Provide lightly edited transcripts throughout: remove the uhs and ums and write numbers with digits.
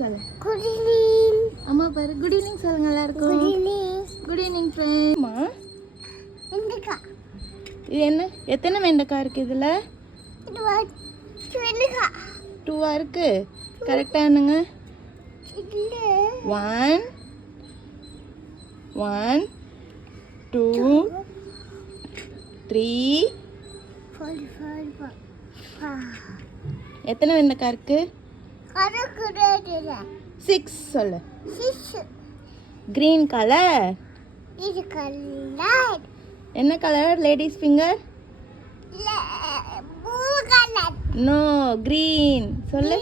சொல்லு. Good evening. அம்மா பாரு குட் ஈவினிங் சொல்லுங்க எல்லாருக்கும். Good evening. குட் ஈவினிங் ஃப்ரெண்ட்மா. வெண்டைக்காய். இது என்ன எத்தனை வெண்டைக்காய் இருக்கு இதுல? இது வெண்டைக்காய். 2 இருக்கு. கரெக்டா என்னங்க? இல்ல. 1 1 2 3 4 எத்தனை வெண்டைக்காய் இருக்கு? கரெக்ட். 6 சொல்லு. 6. Green colour. இது கலர். என்ன colour ladies finger? Blue colour. No green சொல்லு.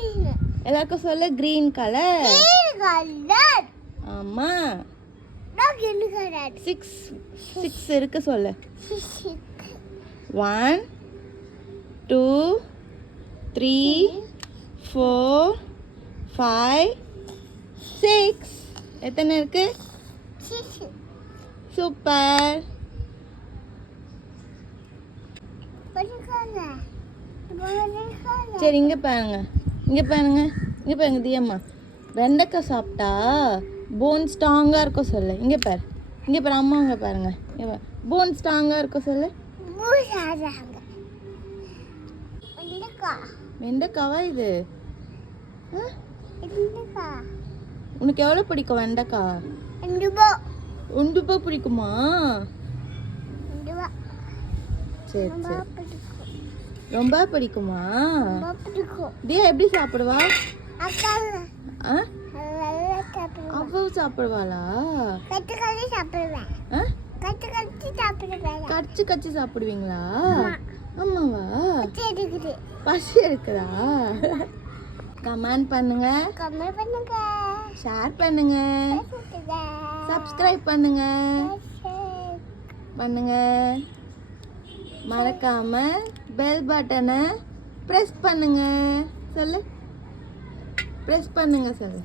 எல்லாருக்கும் சொல்லு கிரீன் கலர். Green colour. ஆமா. நான் கிரீன் கலர். 6 இருக்கு சொல்லு. 6. 1 2 3 4 5 6 எத்தனை இருக்கு? 6. சூப்பர். சரி இங்க பாருங்க, இங்க பாருங்க, இங்க பாருங்க தியம்மா. வெண்டைக்காய் சாப்பிட்டா போன் ஸ்ட்ராங்கா இருக்கும் சொல்லு. இங்க பாரு, இங்க பாரு அம்மா இங்க பாருங்க. போன் ஸ்ட்ராங்கா இருக்கும் சொல்லு. வெண்டைக்காவா இது? உனக்கு எவ்வளவு பிடிக்கும் வெண்டைக்காய்? 1 ரூபாய் பிடிக்குமா? சரி சரி. ரொம்ப பிடிக்குமா? தியா எப்படி சாப்பிடுவா? அவ்வளவு சாப்பிடுவாளா? கடிச்சு கடிச்சு சாப்பிடுவீங்களா? ஆமாவா? பசி இருக்குதா? கமெண்ட் பண்ணுங்க, ஷேர் பண்ணுங்க, சப்ஸ்கிரைப் பண்ணுங்க மறக்காம பெல் பட்டனை ப்ரெஸ் பண்ணுங்க சொல்லு. ப்ரெஸ் பண்ணுங்க சொல்லு.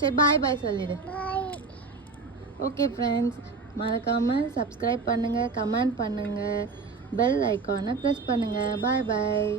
சரி பாய் பாய் சொல்லிடு. ஓகே ஃப்ரெண்ட்ஸ், மறக்காம சப்ஸ்கிரைப் பண்ணுங்க, கமெண்ட் பண்ணுங்க, பெல் ஐக்கானை ப்ரெஸ் பண்ணுங்க. பாய் பாய்.